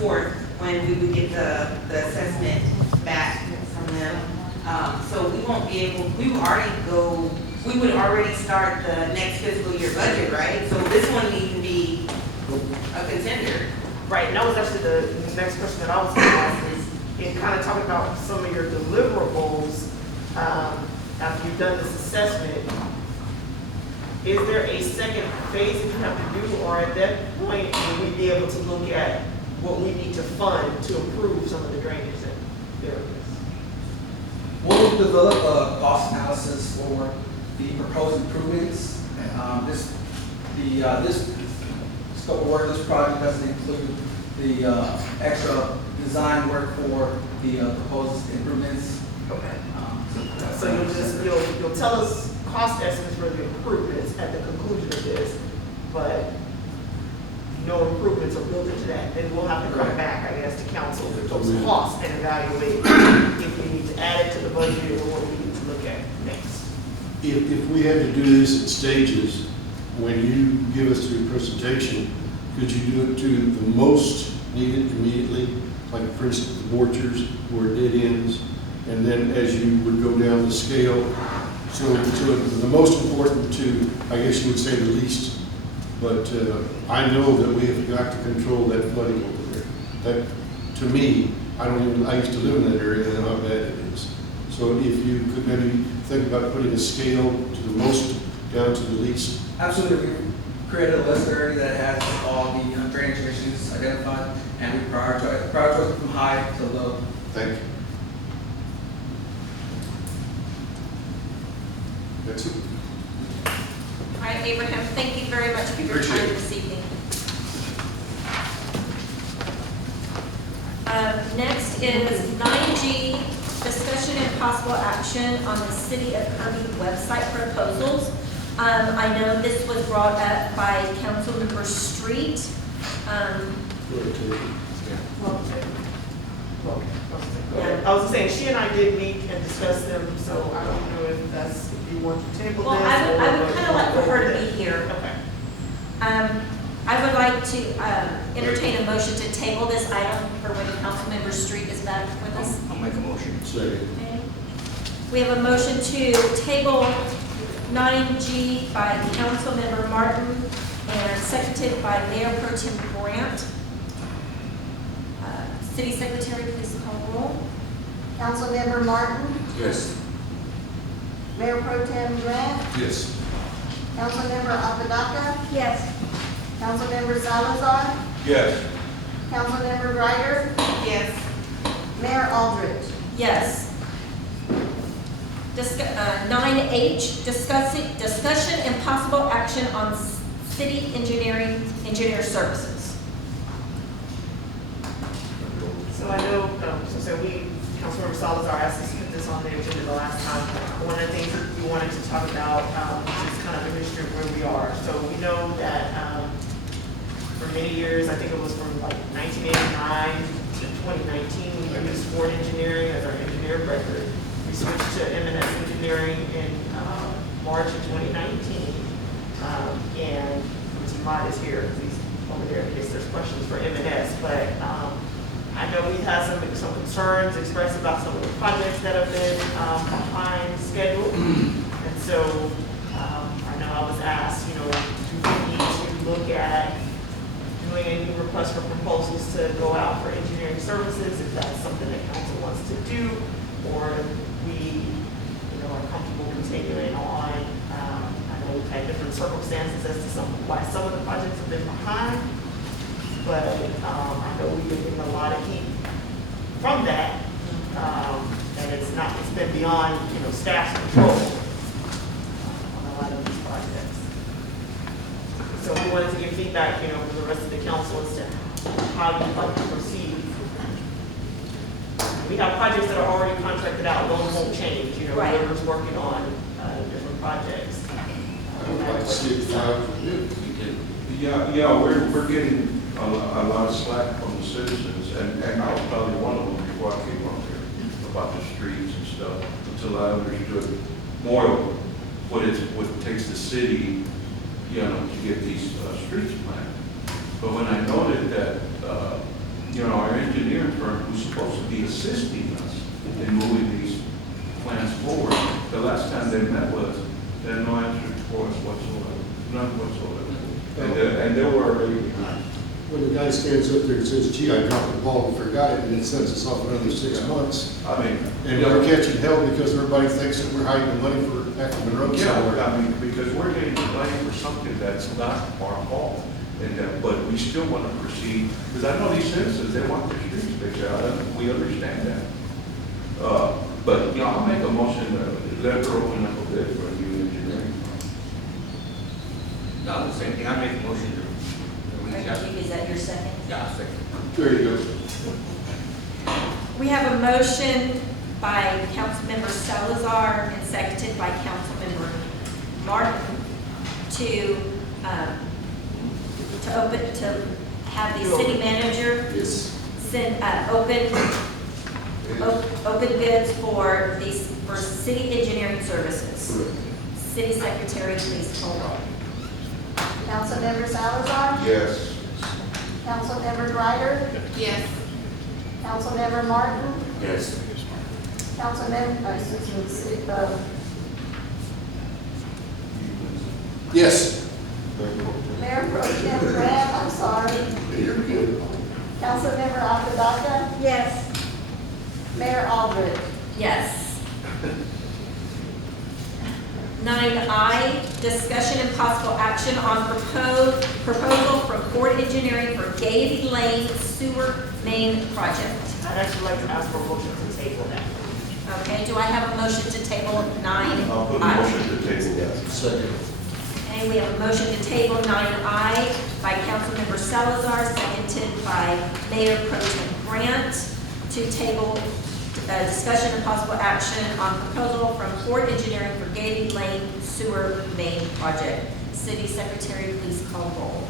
4th, when we would get the assessment back from them. So we won't be able, we would already start the next fiscal year budget, right? So this one needs to be a contender. Right, and that was actually the next question that I was going to ask is, in kind of talking about some of your deliverables, after you've done this assessment, is there a second phase that you have to do, or at that point, will we be able to look at what we need to fund to improve some of the drainage areas? We'll develop a cost analysis for the proposed improvements. This scope of work, this project doesn't include the extra design work for the proposed improvements. Okay. So you'll tell us cost estimates for the improvements at the conclusion of this, but no improvements are built into that. Then we'll have to come back, I guess, to council with those costs and evaluate if we need to add it to the budget or what we need to look at next. If we had to do this in stages, when you give us your presentation, could you do it to the most needed immediately? Like, for instance, the Borchers or dead ends, and then as you would go down the scale, so the most important to, I guess you would say the least, but I know that we have got to control that flooding over there. That, to me, I used to live in that area and I know how bad it is. So if you could maybe think about putting a scale to the most down to the least. Absolutely. We created a list already that has all the drainage issues identified, and we prioritize from high to low. Thank you. That's it. All right, Abraham, thank you very much for your Appreciate time it. this evening. Next is 9G, discussion and possible action on the City of Kirby website proposals. I know this was brought up by Councilmember Street. I was saying, she and I did meet and discuss them, so I don't know if you want to table Well, this. I would or- kind of like for her to be here. Okay. I would like to entertain a motion to table this item for when Councilmember Street is back with us. I'll make a motion. Second. Okay. We have a motion to table 9G by Councilmember Martin and seconded by Mayor Pro Tem Grant. City Secretary, please call roll. Councilmember Martin, Yes. Mayor Pro Tem Grant, Yes. Councilmember Apodaca, Yes. Councilmember Salazar, Yes. Councilmember Ryder, Yes. Mayor Aldrich. Yes. 9H, discussion and possible action on city engineer services. So I know, Councilmember Salazar asked us to put this on the agenda the last time. One of the things that we wanted to talk about is kind of the history of where we are. So we know that for many years, I think it was from like 1989 to 2019, we used Ford Engineering as our engineer of record. We switched to M&S Engineering in March of 2019. And Mr. is here, he's over there in case there's questions for M&S. But I know we've had some concerns expressed about some of the projects that have been behind schedule. And so I know I was asked, do we need to look at doing any request for proposals to go out for engineering services, if that's something that council wants to do, or if we, are comfortable continuing on. I know we've had different circumstances as to why some of the projects have been behind, but I know we've been getting a lot of heat from that, and it's been beyond, staff's control on a lot of these projects. So we wanted to get feedback, from the rest of the council as to how you'd like to proceed. We have projects that are already contracted out, those won't change, Right. whoever's working on different projects. I would like to see it filed for you. Yeah, we're getting a lot of slack from the citizens, and I was probably one of them before I came up here about the streets and stuff, until I understood more of what it takes the city, to get these streets planned. But when I noted that, when the guy stands up there and says, gee, I dropped the ball and forgot it, and it sets us off another 6 months. I mean. And we're catching hell because everybody thinks that we're hiding the money for Ackerman Road Yeah, somewhere. I mean, because we're getting blamed for something that's not our fault. And that, but we still want to proceed, because I know these citizens, they want their streets fixed out, and we understand that. But, you know, I'll make a motion, let her open up a bid for a new engineering. No, the same thing, I make a motion to. Is that your second? Yeah, second. There you go. We have a motion by Councilmember Salazar and seconded by Councilmember Martin to have the city manager Yes. send, open bids for these, for city engineering services. Correct. City secretary, please call roll. Councilmember Salazar, Yes. Councilmember Greider, Yes. Councilmember Martin, Yes. Councilmember, excuse me, Yes. Mayor Pro Tem Grant, I'm sorry. Councilmember Apodaca, Yes. Mayor Aldrich. Yes. 9I, discussion and possible action on proposal from Ford Engineering for Gaiety Lane Sewer Main Project. I'd actually like to ask for a motion to table that. Okay, do I have a motion to table 9I? I'll put a motion to table that. Second. Okay, we have a motion to table 9I by Councilmember Salazar, seconded by Mayor Pro Tem Grant, to table discussion and possible action on proposal from Ford Engineering for Gaiety Lane Sewer Main Project. City Secretary, please call roll.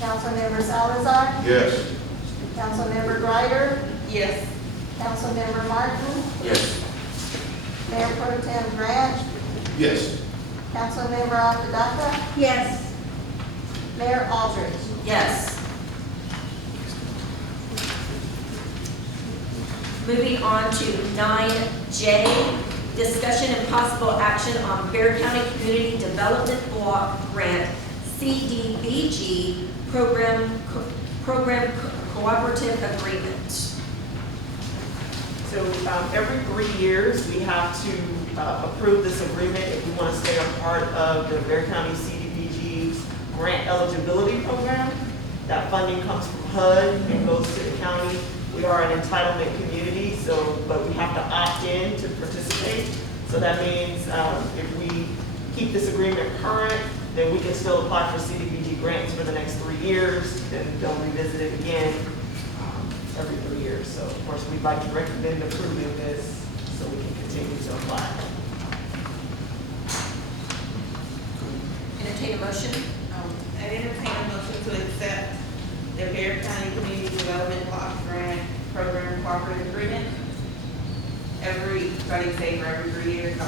Councilmember Salazar, Yes. Councilmember Greider, Yes. Councilmember Martin, Yes. Mayor Pro Tem Grant, Yes. Councilmember Apodaca, Yes. Mayor Aldrich. Yes. Moving on to 9J, discussion and possible action on Bear County Community Development Block Grant, CDBG Program Cooperative Agreement. So every 3 years, we have to approve this agreement if we want to stay a part of the Bear County CDBG's grant eligibility program. That funding comes from HUD and goes to the county. We are an entitlement community, but we have to opt in to participate. So that means if we keep this agreement current, then we can still apply for CDBG grants for the next 3 years, then they'll revisit it again every 3 years. So of course, we'd like to recommend approving this so we can continue to apply. Entertain a motion? I entertain a motion to accept the Bear County Community Development Block Grant Program Cooperative Agreement. Everybody say for every 3 years. Do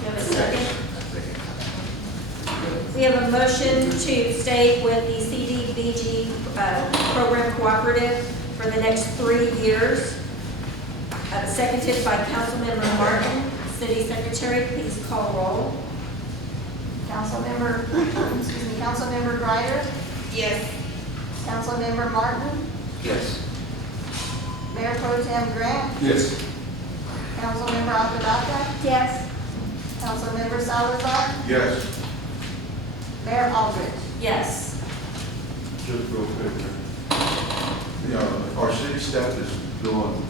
you have a second? We have a motion to stay with the CDBG program cooperative for the next 3 years. Seconded by Councilmember Martin. City Secretary, please call roll. Councilmember, excuse me, Councilmember Greider, Yes. Councilmember Martin, Yes. Mayor Pro Tem Grant, Yes. Councilmember Apodaca, Yes. Councilmember Salazar, Yes. Mayor Aldrich. Yes. Just real quick, you know, our city staff is doing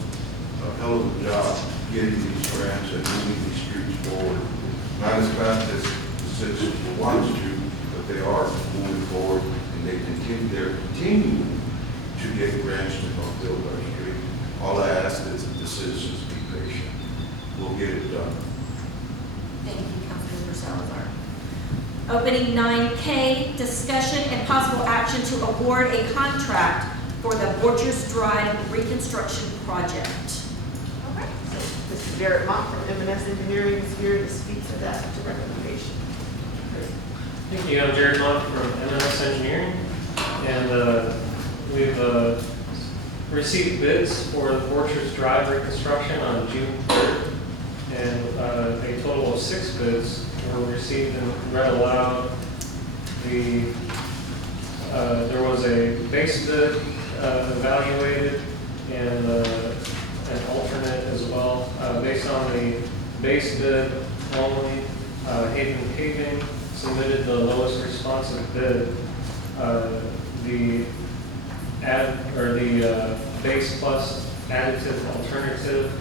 a hell of a job getting these grants and moving these streets forward. Not as fast as the citizens want to, but they are moving forward and they continue to get grants to help build our street. All I ask is that the citizens be patient. We'll get it done. Thank you, Councilmember Salazar. Opening 9K, discussion and possible action to award a contract for the Borchers Drive reconstruction project. All right. So this is Derek Mott from M&S Engineering is here to speak to that recommendation. Thank you. I'm Jared Mott from M&S Engineering, and we've received bids for the Borchers Drive reconstruction on June 3rd, and a total of 6 bids were received and read aloud. The base bid evaluated and an alternate as well. Based on the base bid only, Haven Paving submitted the lowest responsive bid. The base plus additive alternative,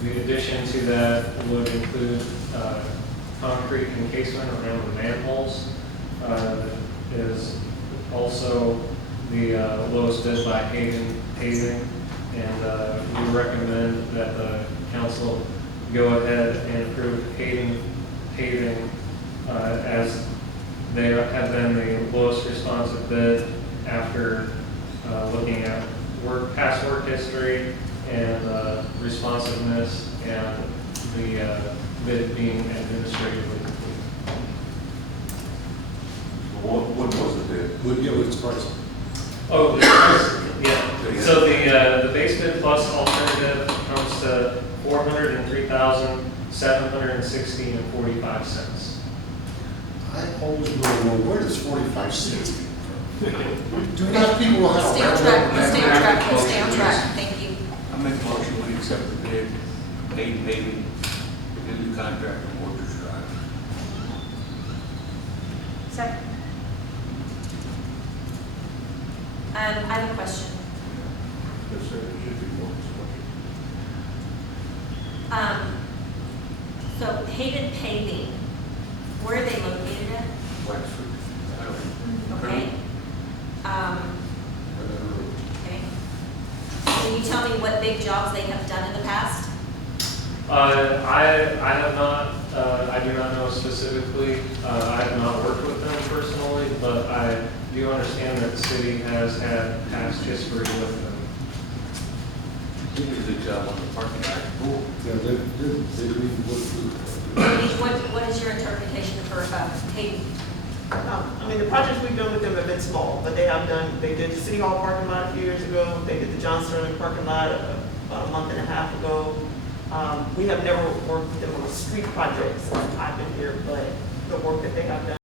the addition to that would include concrete encasement around the manholes, is also the lowest bid by Haven Paving. And we recommend that the council go ahead and approve Haven Paving as they have been the lowest responsive bid after looking at past work history and responsiveness and the bid being administratively complete. What was the bid? Would get what's price. Oh, the price, yeah. So the base bid plus alternative comes to $403,760.45. I always wonder, where does 45 cents come from? Do not people know how to Stay on round track, up? let's stay on track, let's stay on track, thank you. I make a motion, we accept the bid, Haven Paving, to do the contract on Orchard Drive. Second. I have a question. Yes, sir, it should be more. So Haven Paving, where are they located at? Wexford. Okay. Okay. Can you tell me what big jobs they have done in the past? I have not, I do not know specifically. I have not worked with them personally, but I do understand that the city has had past history with them. He did a good job on the parking lot. Yeah, they really work through. What is your interpretation for Haven? I mean, the projects we've done with them have been small, but they did the City Hall parking lot a few years ago, they did the John Sterling parking lot about a month and a half ago. We have never worked with them on a street project since I've been here, but the work that they have done